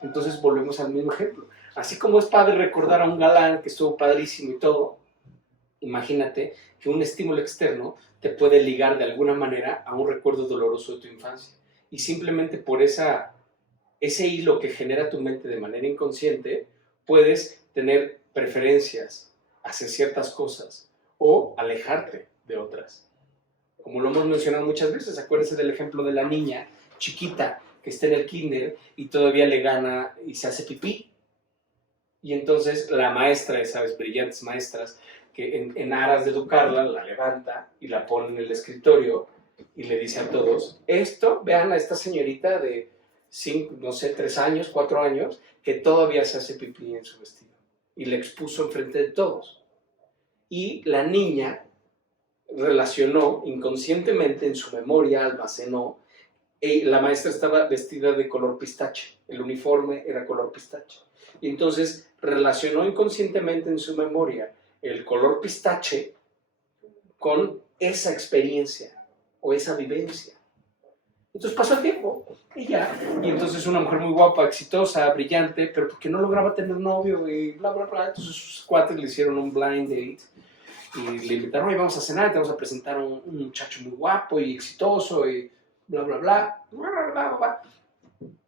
Entonces volvemos al mismo ejemplo. Así como es padre recordar a un galán que estuvo padrísimo y todo, imagínate que un estímulo externo te puede ligar de alguna manera a un recuerdo doloroso de tu infancia. Y simplemente por ese hilo que genera tu mente de manera inconsciente, puedes tener preferencias hacia ciertas cosas o alejarte de otras. Como lo hemos mencionado muchas veces, acuérdense del ejemplo de la niña chiquita que está en el kinder y todavía le gana y se hace pipí. Y entonces la maestra, esas brillantes maestras, que en aras de educarla, la levanta y la pone en el escritorio y le dice a todos, vean a esta señorita de 5, no sé, 3 años, 4 años, que todavía se hace pipí en su vestido. Y le expuso enfrente de todos. Y la niña relacionó inconscientemente, en su memoria almacenó, la maestra estaba vestida de color pistache, el uniforme era color pistache. Y entonces relacionó inconscientemente en su memoria el color pistache con esa experiencia o esa vivencia. Entonces pasó el tiempo y entonces una mujer muy guapa, exitosa, brillante, pero porque no lograba tener novio y bla, bla, bla. Entonces sus cuates le hicieron un blind date y le invitaron, oye, vamos a cenar, te vamos a presentar a un muchacho muy guapo y exitoso y bla, bla, bla, bla, bla, bla, bla.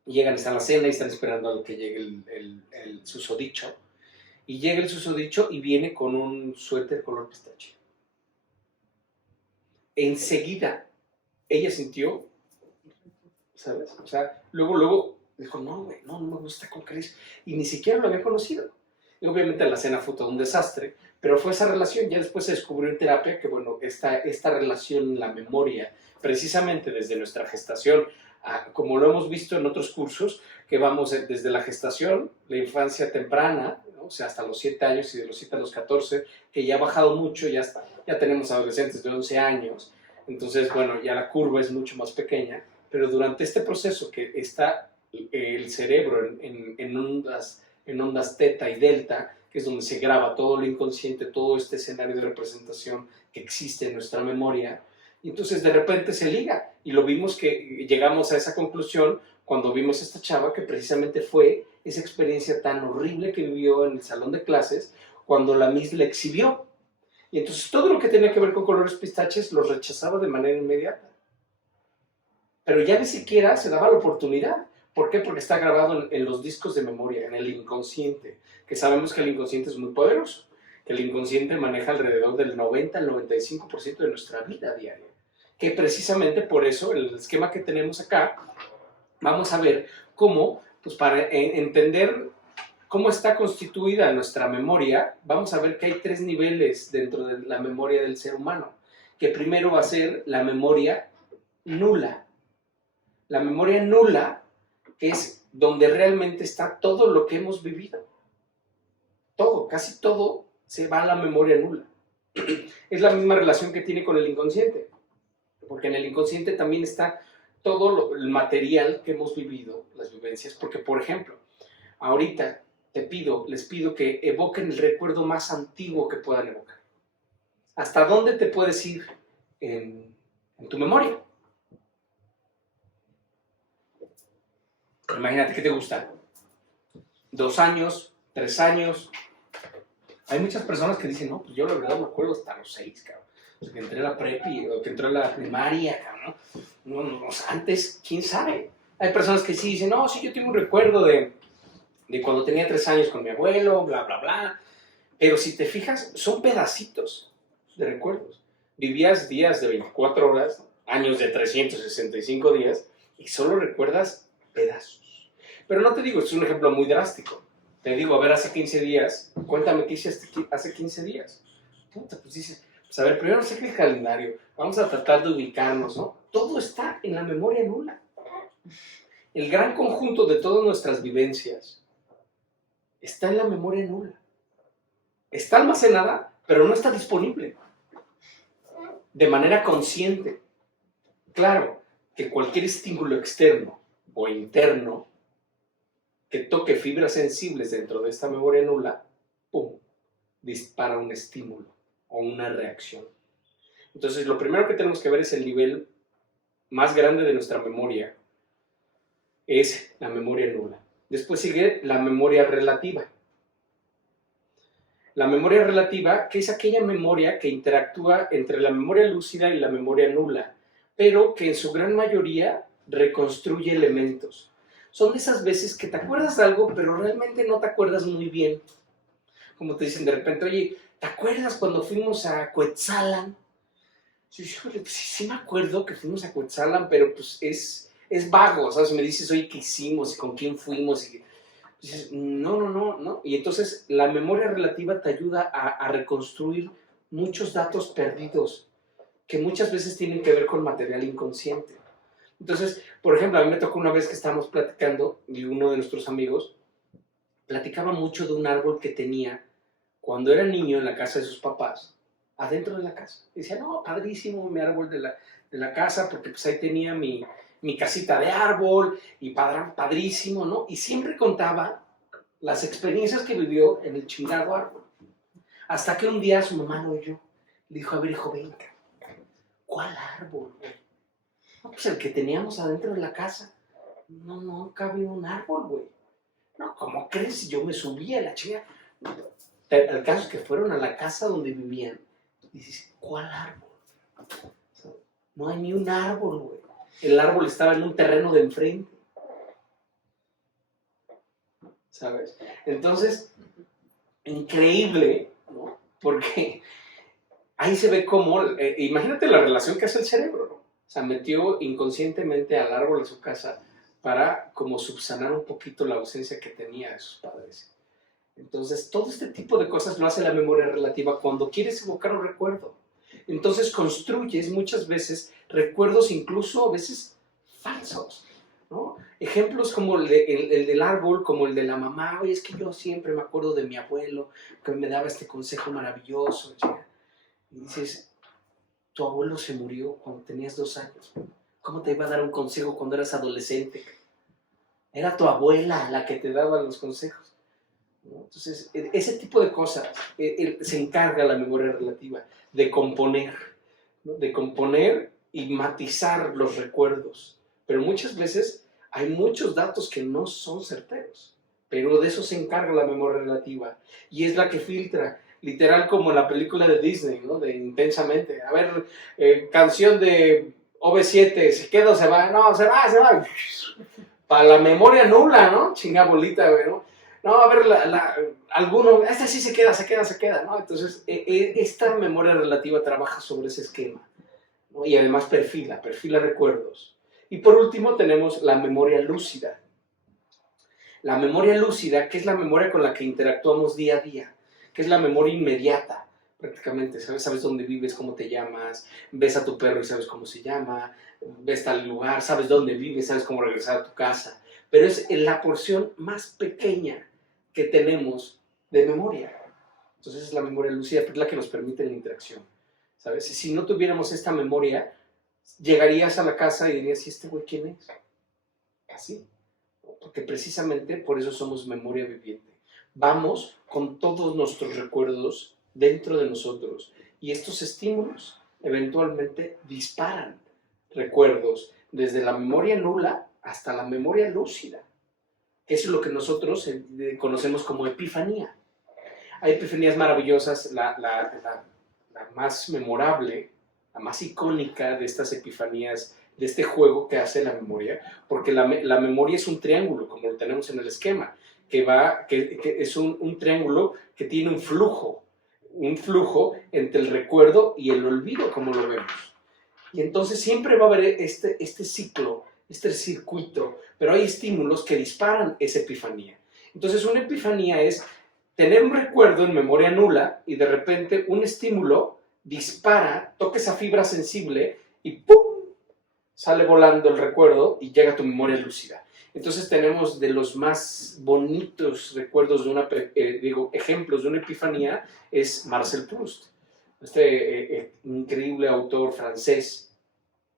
Y llegan, están en la cena y están esperando a que llegue el susodicho. Y llega el susodicho y viene con un suéter color pistache. Enseguida, ella sintió, ¿sabes? O sea, luego dijo, no, güey, no me gusta con Chris. Y ni siquiera lo había conocido. Y obviamente la cena fue todo un desastre, pero fue esa relación. Ya después se descubrió en terapia que, bueno, esta relación en la memoria, precisamente desde nuestra gestación, como lo hemos visto en otros cursos, que vamos desde la gestación, la infancia temprana, ¿no? O sea, hasta los 7 años y de los 7 a los 14, que ya ha bajado mucho, ya tenemos adolescentes de 11 años, entonces, bueno, ya la curva es mucho más pequeña, pero durante este proceso que está el cerebro en ondas teta y delta, que es donde se graba todo lo inconsciente, todo este escenario de representación que existe en nuestra memoria, y entonces de repente se liga, y lo vimos que llegamos a esa conclusión cuando vimos a esta chava que precisamente fue esa experiencia tan horrible que vivió en el salón de clases cuando la Miss le exhibió. Y entonces todo lo que tenía que ver con colores pistaches los rechazaba de manera inmediata. Pero ya ni siquiera se daba la oportunidad. ¿Por qué? Porque está grabado en los discos de memoria, en el inconsciente, que sabemos que el inconsciente es muy poderoso, que el inconsciente maneja alrededor del 90 al 95% de nuestra vida diaria. Que precisamente por eso, el esquema que tenemos acá, vamos a ver cómo, pues para entender cómo está constituida nuestra memoria, vamos a ver que hay 3 niveles dentro de la memoria del ser humano. Que primero va a ser la memoria nula. La memoria nula, que es donde realmente está todo lo que hemos vivido. Todo, casi todo se va a la memoria nula. Es la misma relación que tiene con el inconsciente, porque en el inconsciente también está todo el material que hemos vivido, las vivencias, porque por ejemplo, ahorita les pido que evoquen el recuerdo más antiguo que puedan evocar. ¿Hasta dónde te puedes ir en tu memoria? Imagínate, ¿qué te gusta? 2 años, 3 años. Hay muchas personas que dicen, no, pues yo la verdad me acuerdo hasta los 6, cabrón. O sea, que entré a la prepi, o que entré a la primaria, cabrón. No, antes, quién sabe. Hay personas que sí dicen, no, sí, yo tengo un recuerdo de cuando tenía 3 años con mi abuelo, bla, bla, bla. Pero si te fijas, son pedacitos de recuerdos. Vivías días de 24 horas, años de 365 días, y solo recuerdas pedazos. Pero no te digo, esto es un ejemplo muy drástico. Te digo, a ver, hace 15 días, cuéntame qué hiciste hace 15 días. Puta, pues dices, pues a ver, primero saca el calendario, vamos a tratar de ubicarnos, ¿no? Todo está en la memoria nula. El gran conjunto de todas nuestras vivencias está en la memoria nula. Está almacenada, pero no está disponible de manera consciente. Claro que cualquier estímulo externo o interno que toque fibras sensibles dentro de esta memoria nula, ¡pum!, dispara un estímulo o una reacción. Entonces, lo primero que tenemos que ver es el nivel más grande de nuestra memoria, es la memoria nula. Después sigue la memoria relativa. La memoria relativa, que es aquella memoria que interactúa entre la memoria lúcida y la memoria nula, pero que en su gran mayoría reconstruye elementos. Son de esas veces que te acuerdas de algo, pero realmente no te acuerdas muy bien. Como te dicen de repente, oye, ¿te acuerdas cuando fuimos a Cuetzalan? Sí me acuerdo que fuimos a Cuetzalan, pero pues es vago, ¿sabes? Me dices, oye, ¿qué hicimos? ¿Y con quién fuimos? Y dices, no. Y entonces la memoria relativa te ayuda a reconstruir muchos datos perdidos que muchas veces tienen que ver con material inconsciente. Entonces, por ejemplo, a mí me tocó una vez que estábamos platicando y uno de nuestros amigos platicaba mucho de un árbol que tenía cuando era niño en la casa de sus papás, adentro de la casa. Y decía, no, padrísimo mi árbol de la casa, porque pues ahí tenía mi casita de árbol y padrísimo, ¿no? Y siempre contaba las experiencias que vivió en el chingado árbol. Hasta que un día su mamá lo oyó. Le dijo, a ver, hijo, venga, ¿cuál árbol, güey? No, pues el que teníamos adentro de la casa. No cabía un árbol, güey. No, ¿cómo crees? Yo me subí a la chica. El caso es que fueron a la casa donde vivían. Y dices, ¿cuál árbol? O sea, no hay ni un árbol, güey. El árbol estaba en un terreno de enfrente. ¿Sabes? Entonces, increíble, ¿no? Porque ahí se ve cómo, imagínate la relación que hace el cerebro, ¿no? O sea, metió inconscientemente al árbol de su casa para como subsanar un poquito la ausencia que tenía de sus padres. Entonces, todo este tipo de cosas lo hace la memoria relativa cuando quieres evocar un recuerdo. Entonces, construyes muchas veces recuerdos incluso a veces falsos, ¿no? Ejemplos como el del árbol, como el de la mamá. Oye, es que yo siempre me acuerdo de mi abuelo que me daba este consejo maravilloso. ¿Ya? Y dices, tu abuelo se murió cuando tenías 2 años. ¿Cómo te iba a dar un consejo cuando eras adolescente? Era tu abuela la que te daba los consejos, ¿no? Entonces, ese tipo de cosas se encarga la memoria relativa de componer, ¿no? De componer y matizar los recuerdos. Pero muchas veces hay muchos datos que no son certeros, pero de eso se encarga la memoria relativa y es la que filtra, literal como en la película de Disney, ¿no? De Intensamente. A ver, canción de OV7, ¿se queda o se va? No, se va. Para la memoria nula, ¿no? Chinga bolita, güey, ¿no? No, a ver, alguno, este sí se queda, ¿no? Entonces, esta memoria relativa trabaja sobre ese esquema, ¿no? Y además perfila recuerdos. Y por último tenemos la memoria lúcida. La memoria lúcida, que es la memoria con la que interactuamos día a día, que es la memoria inmediata, prácticamente, sabes dónde vives, cómo te llamas, ves a tu perro y sabes cómo se llama, ves tal lugar, sabes dónde vives, sabes cómo regresar a tu casa, pero es la porción más pequeña que tenemos de memoria. Entonces es la memoria lúcida, es la que nos permite la interacción, ¿sabes? Si no tuviéramos esta memoria, llegarías a la casa y dirías, ¿y este güey quién es? Así. Porque precisamente por eso somos memoria viviente. Vamos con todos nuestros recuerdos dentro de nosotros y estos estímulos eventualmente disparan recuerdos desde la memoria nula hasta la memoria lúcida. Eso es lo que nosotros conocemos como epifanía. Hay epifanías maravillosas, la más memorable, la más icónica de estas epifanías, de este juego que hace la memoria, porque la memoria es un triángulo, como lo tenemos en el esquema, que es un triángulo que tiene un flujo entre el recuerdo y el olvido, como lo vemos. Y entonces siempre va a haber este ciclo, este circuito, pero hay estímulos que disparan esa epifanía. Entonces una epifanía es tener un recuerdo en memoria nula y de repente un estímulo dispara, toca esa fibra sensible y ¡pum! Sale volando el recuerdo y llega a tu memoria lúcida. Entonces tenemos de los más bonitos recuerdos ejemplos de una epifanía es Marcel Proust, increíble autor francés,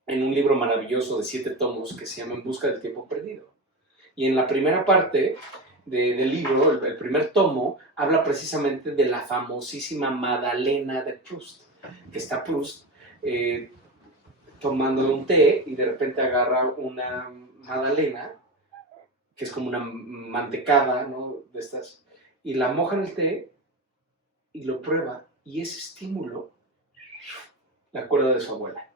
en un libro maravilloso de 7 tomos que se llama En busca del tiempo perdido. Y en la primera parte del libro, el primer tomo, habla precisamente de la famosísima Madalena de Proust, que está Proust tomando un té y de repente agarra una magdalena, que es como una mantecada, ¿no? De estas, y la moja en el té y lo prueba, y ese estímulo le acuerda de su abuela.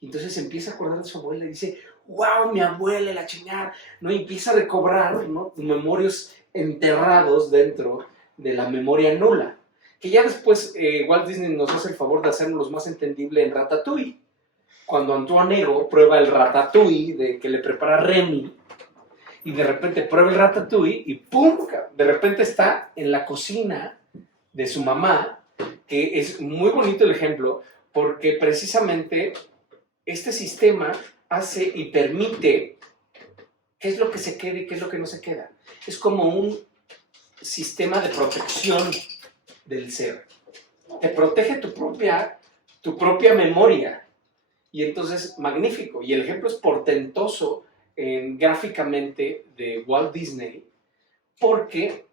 Entonces empieza a acordar de su abuela y dice, wow, mi abuela, la chingada, ¿no? Y empieza a recobrar, ¿no? Memorias enterrados dentro de la memoria nula, que ya después Walt Disney nos hace el favor de hacernos más entendible en Ratatouille, cuando Antoine Ego prueba el ratatouille que le prepara Remy, y de repente prueba el ratatouille y ¡pum! De repente está en la cocina de su mamá, que es muy bonito el ejemplo, porque precisamente este sistema hace y permite qué es lo que se queda y qué es lo que no se queda. Es como un sistema de protección del ser. Te protege tu propia memoria. Y entonces, magnífico. Y el ejemplo es portentoso gráficamente de Walt Disney, porque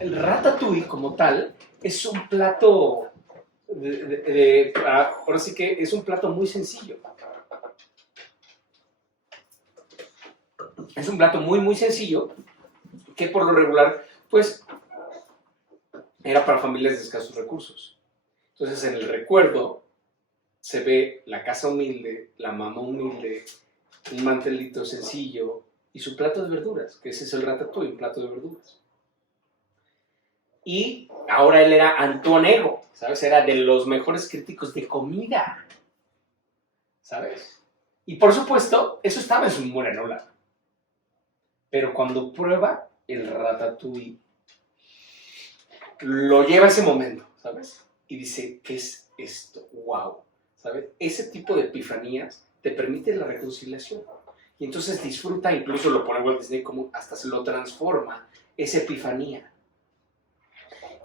el ratatouille como tal es un plato, ahora sí que es un plato muy sencillo. Es un plato muy, muy sencillo, que por lo regular, pues, era para familias de escasos recursos. Entonces, en el recuerdo se ve la casa humilde, la mamá humilde, un mantelito sencillo y su plato de verduras, que ese es el ratatouille, un plato de verduras. Y ahora él era Antoine Ego, ¿sabes? Era de los mejores críticos de comida, ¿sabes? Y por supuesto, eso estaba en su memoria nula. Pero cuando prueba el ratatouille, lo lleva a ese momento, ¿sabes? Y dice, ¿qué es esto? ¡Wow! ¿Sabes? Ese tipo de epifanías te permite la reconciliación. Y entonces disfruta, incluso lo pone Walt Disney como hasta se lo transforma, esa epifanía.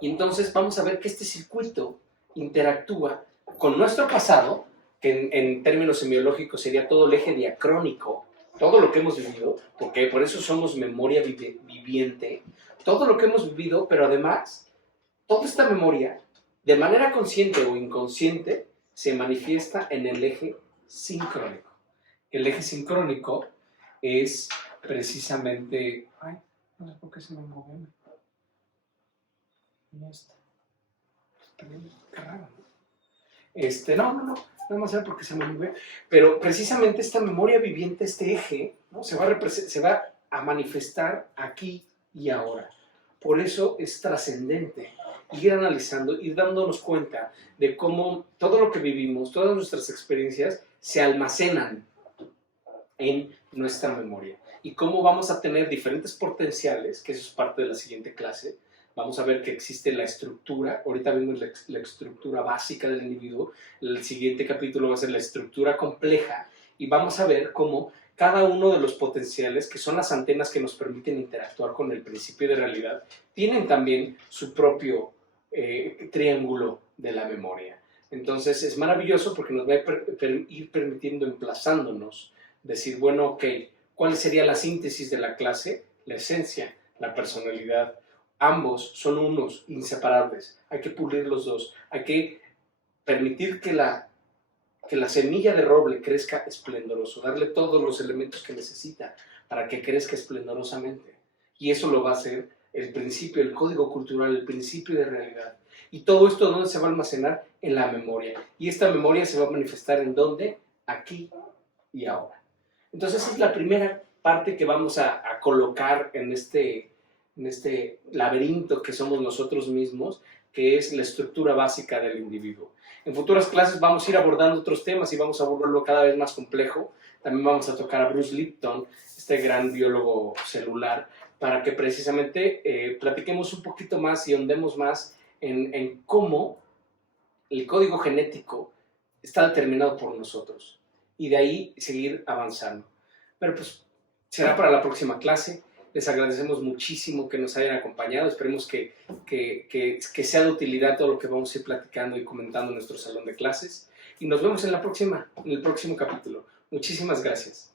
Y entonces vamos a ver que este circuito interactúa con nuestro pasado, que en términos semiológicos sería todo el eje diacrónico, todo lo que hemos vivido, porque por eso somos memoria viviente, todo lo que hemos vivido, pero además, toda esta memoria, de manera consciente o inconsciente, se manifiesta en el eje sincrónico. El eje sincrónico es precisamente... Ay, no sé por qué se me movió. Ya está. Qué raro. No, nada más era porque se me movió. Pero precisamente esta memoria viviente, este eje, ¿no? se va a manifestar aquí y ahora. Por eso es trascendente ir analizando, ir dándonos cuenta de cómo todo lo que vivimos, todas nuestras experiencias se almacenan en nuestra memoria y cómo vamos a tener diferentes potenciales, que eso es parte de la siguiente clase. Vamos a ver que existe la estructura, ahorita vemos la estructura básica del individuo, el siguiente capítulo va a ser la estructura compleja y vamos a ver cómo cada uno de los potenciales, que son las antenas que nos permiten interactuar con el principio de realidad, tienen también su propio triángulo de la memoria. Entonces es maravilloso porque nos va a ir permitiendo, emplazándonos, decir, bueno, ok, ¿cuál sería la síntesis de la clase? La esencia, la personalidad. Ambos son unos, inseparables. Hay que pulir los dos. Hay que permitir que la semilla de roble crezca esplendoroso, darle todos los elementos que necesita para que crezca esplendorosamente. Y eso lo va a hacer el principio, el código cultural, el principio de realidad. Y todo esto, ¿dónde se va a almacenar? En la memoria. Y esta memoria se va a manifestar ¿en dónde? Aquí y ahora. Entonces, esa es la primera parte que vamos a colocar en este laberinto que somos nosotros mismos, que es la estructura básica del individuo. En futuras clases vamos a ir abordando otros temas y vamos a abordarlo cada vez más complejo. También vamos a tocar a Bruce Lipton, este gran biólogo celular, para que precisamente platiquemos un poquito más y ahondemos más en cómo el código genético está determinado por nosotros y de ahí seguir avanzando. Pero pues será para la próxima clase. Les agradecemos muchísimo que nos hayan acompañado. Esperemos que sea de utilidad todo lo que vamos a ir platicando y comentando en nuestro salón de clases. Y nos vemos en el próximo capítulo. Muchísimas gracias.